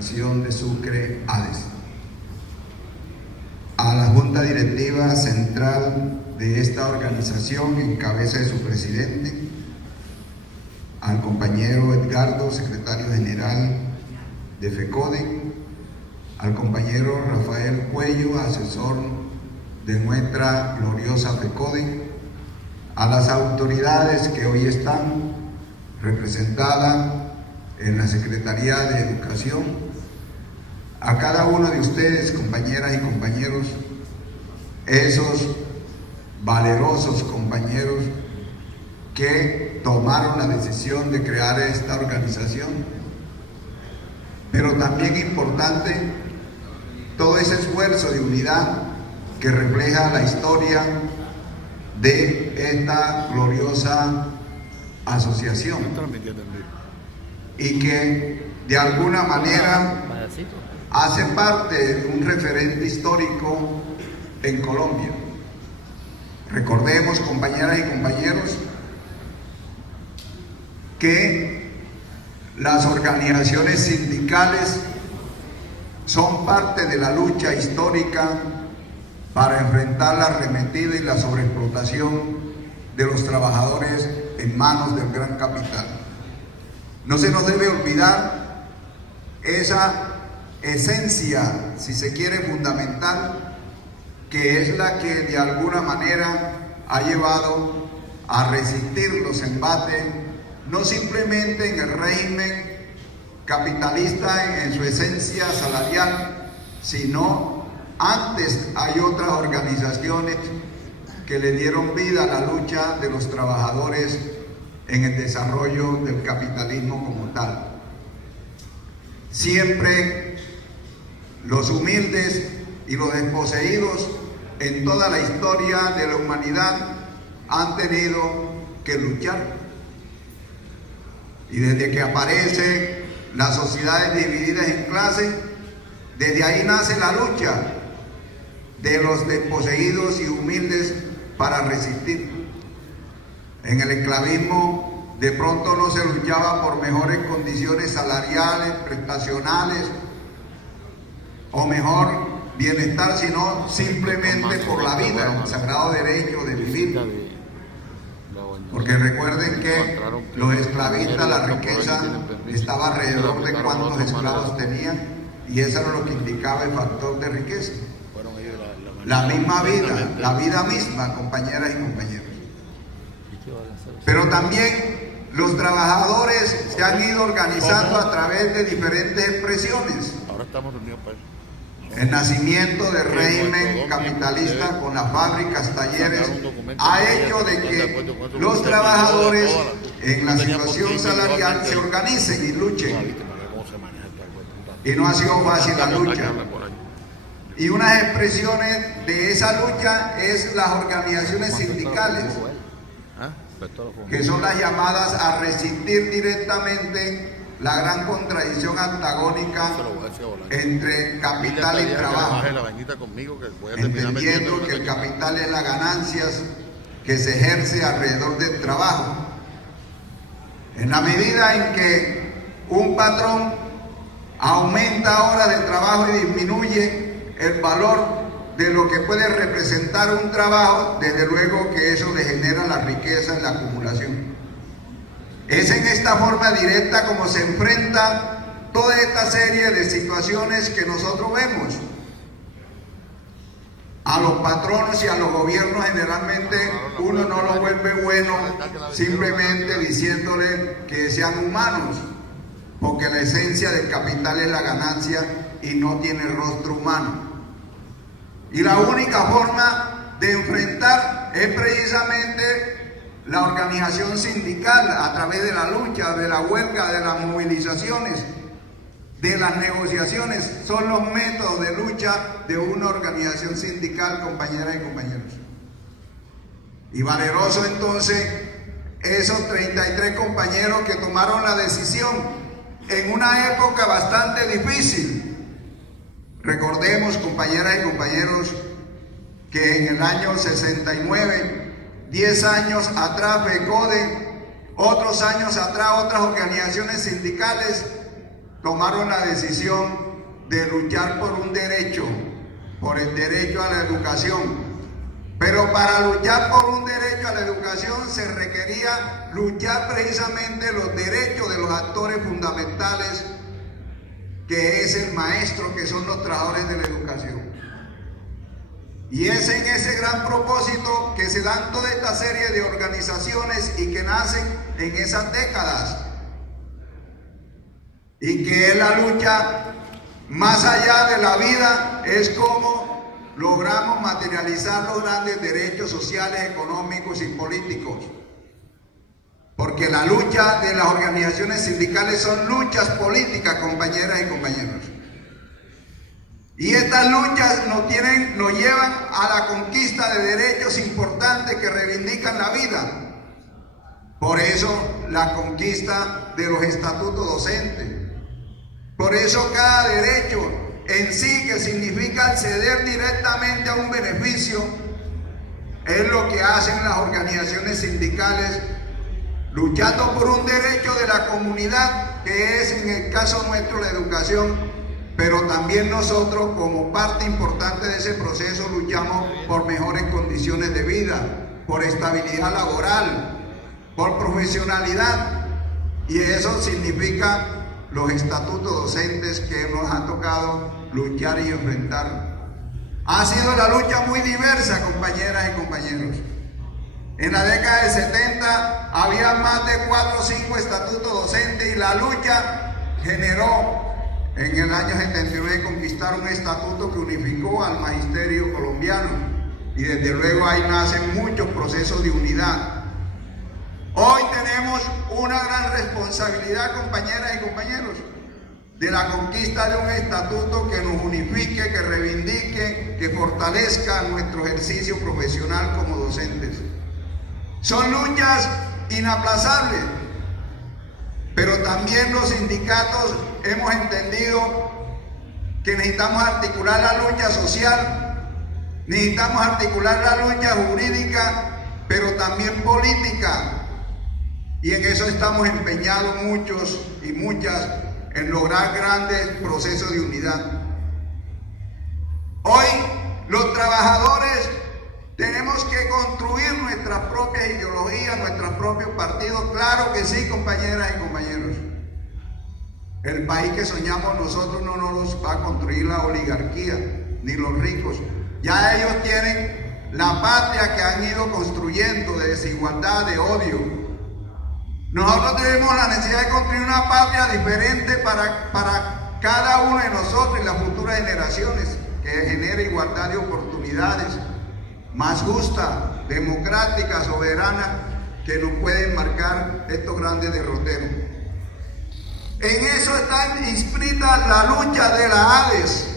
región de Sucre, ADES. A la Junta Directiva Central de esta organización, en cabeza de su presidente, al compañero Edgardo, secretario general de FECODE, al compañero Rafael Cuello, asesor de nuestra gloriosa FECODE, a las autoridades que hoy están representadas en la Secretaría de Educación, a cada uno de ustedes, compañeras y compañeros, esos valerosos compañeros que tomaron la decisión de crear esta organización, pero también importante todo ese esfuerzo de unidad que refleja la historia de esta gloriosa asociación y que de alguna manera hace parte de un referente histórico en Colombia. Recordemos, compañeras y compañeros, que las organizaciones sindicales son parte de la lucha histórica para enfrentar la arremetida y la sobreexplotación de los trabajadores en manos del gran capital. No se nos debe olvidar esa esencia, si se quiere, fundamental, que es la que de alguna manera ha llevado a resistir los embates, no simplemente en el régimen capitalista en su esencia salarial, sino antes hay otras organizaciones que le dieron vida a la lucha de los trabajadores en el desarrollo del capitalismo como tal. Siempre los humildes y los desposeídos en toda la historia de la humanidad han tenido que luchar. Y desde que aparecen las sociedades divididas en clases, desde ahí nace la lucha de los desposeídos y humildes para resistir. En el esclavismo de pronto no se luchaba por mejores condiciones salariales, prestacionales o mejor bienestar, sino simplemente por la vida, el sagrado derecho de vivir. Porque recuerden que los esclavistas, la riqueza estaba alrededor de cuántos esclavos tenían, y eso era lo que indicaba el factor de riqueza. La misma vida, la vida misma, compañeras y compañeros. Pero también los trabajadores se han ido organizando a través de diferentes expresiones. Ahora estamos reunidos para eso. El nacimiento del régimen capitalista con las fábricas, talleres, ha hecho de que los trabajadores en la situación salarial se organicen y luchen. Y no ha sido fácil la lucha. Y unas expresiones de esa lucha es las organizaciones sindicales, que son las llamadas a resistir directamente la gran contradicción antagónica entre capital y trabajo, entendiendo que el capital es las ganancias que se ejerce alrededor del trabajo. En la medida en que un patrón aumenta horas de trabajo y disminuye el valor de lo que puede representar un trabajo, desde luego que eso le genera la riqueza en la acumulación. Es en esta forma directa como se enfrenta toda esta serie de situaciones que nosotros vemos. A los patronos y a los gobiernos generalmente uno no los vuelve buenos simplemente diciéndole que sean humanos, porque la esencia del capital es la ganancia y no tiene rostro humano. Y la única forma de enfrentar es precisamente la organización sindical, a través de la lucha, de la huelga, de las movilizaciones, de las negociaciones. Son los métodos de lucha de una organización sindical, compañeras y compañeros. Y valeroso entonces esos 33 compañeros que tomaron la decisión en una época bastante difícil. Recordemos, compañeras y compañeros, que en el año 69, 10 años atrás, FECODE, otros años atrás, otras organizaciones sindicales tomaron la decisión de luchar por un derecho, por el derecho a la educación. Pero para luchar por un derecho a la educación se requería luchar precisamente los derechos de los actores fundamentales, que es el maestro, que son los trabajadores de la educación. Y es en ese gran propósito que se dan toda esta serie de organizaciones y que nacen en esas décadas. Y que es la lucha más allá de la vida, es como logramos materializar los grandes derechos sociales, económicos y políticos. Porque la lucha de las organizaciones sindicales son luchas políticas, compañeras y compañeros. Y estas luchas nos llevan a la conquista de derechos importantes que reivindican la vida. Por eso la conquista de los estatutos docentes. Por eso cada derecho en sí, que significa acceder directamente a un beneficio, es lo que hacen las organizaciones sindicales, luchando por un derecho de la comunidad, que es en el caso nuestro la educación. Pero también nosotros, como parte importante de ese proceso, luchamos por mejores condiciones de vida, por estabilidad laboral, por profesionalidad. Y eso significa los estatutos docentes que nos ha tocado luchar y enfrentar. Ha sido la lucha muy diversa, compañeras y compañeros. En la década del 70 había más de 4 o 5 estatutos docentes y la lucha generó en el año 79 conquistar un estatuto que unificó al magisterio colombiano, y desde luego ahí nacen muchos procesos de unidad. Hoy tenemos una gran responsabilidad, compañeras y compañeros, de la conquista de un estatuto que nos unifique, que reivindique, que fortalezca nuestro ejercicio profesional como docentes. Son luchas inaplazables, pero también los sindicatos hemos entendido que necesitamos articular la lucha social, necesitamos articular la lucha jurídica, pero también política. Y en eso estamos empeñados muchos y muchas en lograr grandes procesos de unidad. Hoy los trabajadores tenemos que construir nuestras propias ideologías, nuestros propios partidos. Claro que sí, compañeras y compañeros. El país que soñamos nosotros no nos los va a construir la oligarquía ni los ricos. Ya ellos tienen la patria que han ido construyendo de desigualdad, de odio. Nosotros tenemos la necesidad de construir una patria diferente para cada uno de nosotros y las futuras generaciones, que genere igualdad de oportunidades, más justa, democrática, soberana, que nos pueden marcar estos grandes derroteros. En eso está inscrita la lucha de la ADES,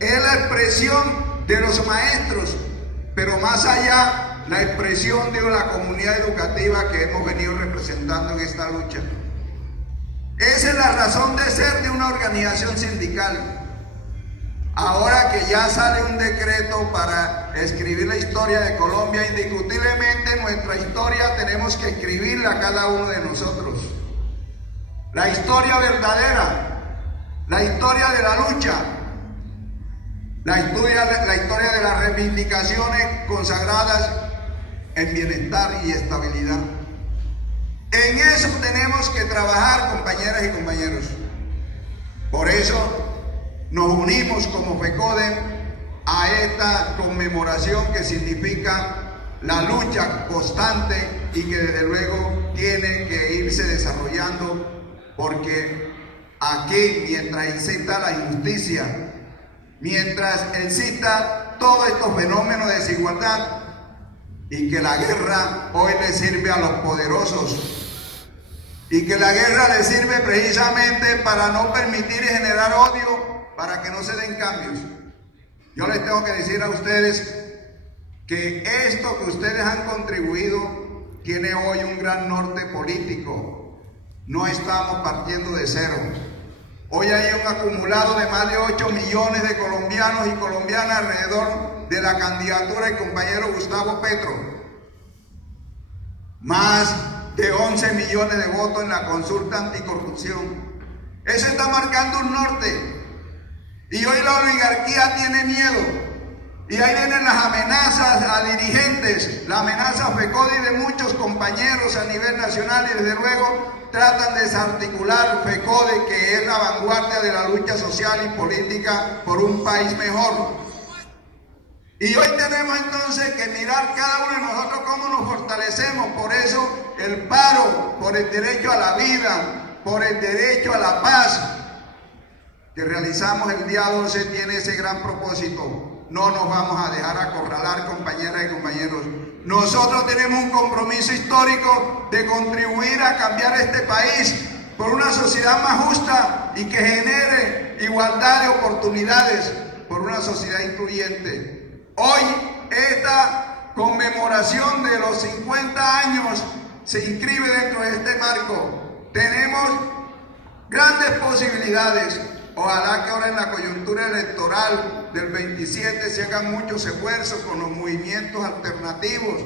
es la expresión de los maestros, pero más allá, la expresión de la comunidad educativa que hemos venido representando en esta lucha. Esa es la razón de ser de una organización sindical. Ahora que ya sale un decreto para escribir la historia de Colombia, indiscutiblemente nuestra historia tenemos que escribirla cada uno de nosotros. La historia verdadera, la historia de la lucha, la historia de las reivindicaciones consagradas en bienestar y estabilidad. En eso tenemos que trabajar, compañeras y compañeros. Por eso nos unimos como FECODEM a esta conmemoración que significa la lucha constante y que desde luego tiene que irse desarrollando, porque aquí, mientras exista la injusticia, mientras exista todos estos fenómenos de desigualdad, y que la guerra hoy le sirve a los poderosos, y que la guerra le sirve precisamente para no permitir y generar odio, para que no se den cambios. Yo les tengo que decir a ustedes que esto que ustedes han contribuido tiene hoy un gran norte político. No estamos partiendo de cero. Hoy hay un acumulado de más de 8 millones de colombianos y colombianas alrededor de la candidatura del compañero Gustavo Petro. Más de 11 millones de votos en la consulta anticorrupción. Eso está marcando un norte. Y hoy la oligarquía tiene miedo. Y ahí vienen las amenazas a dirigentes, la amenaza a FECODE y de muchos compañeros a nivel nacional, y desde luego tratan de desarticular FECODE, que es la vanguardia de la lucha social y política por un país mejor. Y hoy tenemos entonces que mirar cada uno de nosotros cómo nos fortalecemos. Por eso el paro, por el derecho a la vida, por el derecho a la paz, que realizamos el día 12, tiene ese gran propósito. No nos vamos a dejar acorralar, compañeras y compañeros. Nosotros tenemos un compromiso histórico de contribuir a cambiar este país por una sociedad más justa y que genere igualdad de oportunidades, por una sociedad incluyente. Hoy, esta conmemoración de los 50 años se inscribe dentro de este marco. Tenemos grandes posibilidades. Ojalá que ahora en la coyuntura electoral del 27 se hagan muchos esfuerzos con los movimientos alternativos.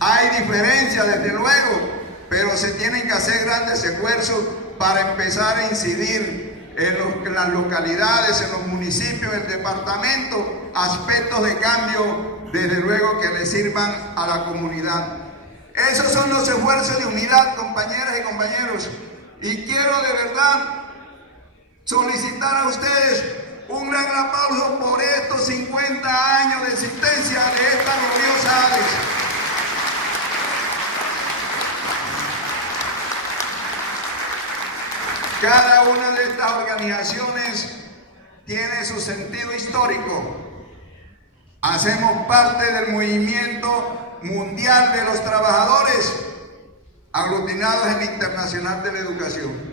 Hay diferencias, desde luego, pero se tienen que hacer grandes esfuerzos para empezar a incidir en las localidades, en los municipios, en el departamento, aspectos de cambio, desde luego, que le sirvan a la comunidad. Esos son los esfuerzos de unidad, compañeras y compañeros. Y quiero de verdad solicitar a ustedes un gran aplauso por estos 50 años de existencia de esta gloriosa ADES. Cada una de estas organizaciones tiene su sentido histórico. Hacemos parte del movimiento mundial de los trabajadores aglutinados en la Internacional de la Educación.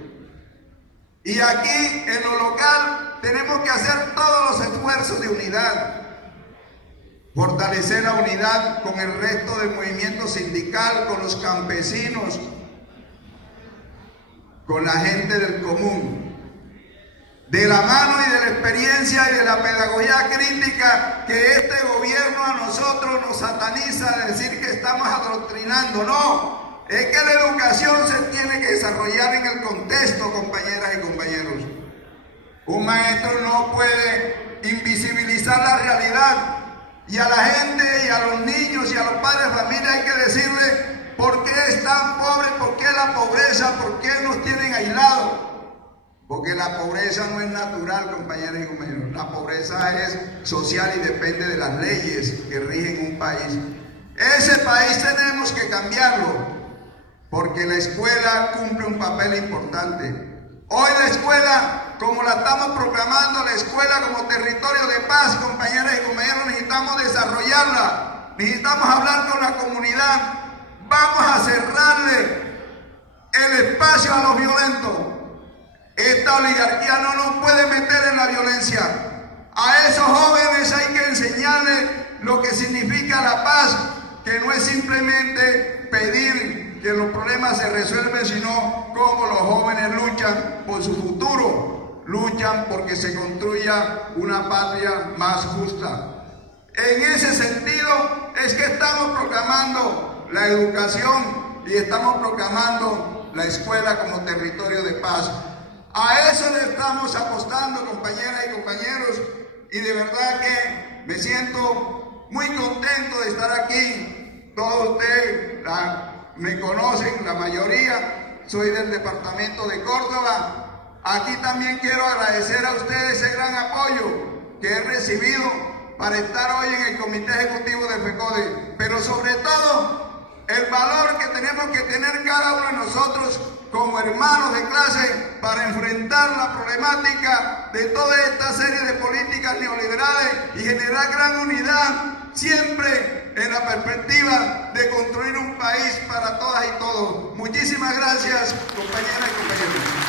Y aquí, en lo local, tenemos que hacer todos los esfuerzos de unidad. Fortalecer la unidad con el resto del movimiento sindical, con los campesinos, con la gente del común. De la mano y de la experiencia y de la pedagogía crítica que este gobierno a nosotros nos sataniza de decir que estamos adoctrinando. No. Es que la educación se tiene que desarrollar en el contexto, compañeras y compañeros. Un maestro no puede invisibilizar la realidad, y a la gente y a los niños y a los padres de familia hay que decirle por qué están pobres, por qué la pobreza, por qué nos tienen aislados. Porque la pobreza no es natural, compañeras y compañeros. La pobreza es social y depende de las leyes que rigen un país. Ese país tenemos que cambiarlo, porque la escuela cumple un papel importante. Hoy la escuela, como la estamos proclamando, la escuela como territorio de paz, compañeras y compañeros, necesitamos desarrollarla, necesitamos hablar con la comunidad. Vamos a cerrarle el espacio a los violentos. Esta oligarquía no nos puede meter en la violencia. A esos jóvenes hay que enseñarles lo que significa la paz, que no es simplemente pedir que los problemas se resuelven, sino cómo los jóvenes luchan por su futuro, luchan porque se construya una patria más justa. En ese sentido es que estamos proclamando la educación y estamos proclamando la escuela como territorio de paz. A eso le estamos apostando, compañeras y compañeros, y de verdad que me siento muy contento de estar aquí. Todos ustedes me conocen, la mayoría, soy del departamento de Córdoba. Aquí también quiero agradecer a ustedes ese gran apoyo que he recibido para estar hoy en el Comité Ejecutivo de FECODE, pero sobre todo el valor que tenemos que tener cada uno de nosotros como hermanos de clase para enfrentar la problemática de toda esta serie de políticas neoliberales y generar gran unidad, siempre en la perspectiva de construir un país para todas y todos. Muchísimas gracias, compañeras y compañeros.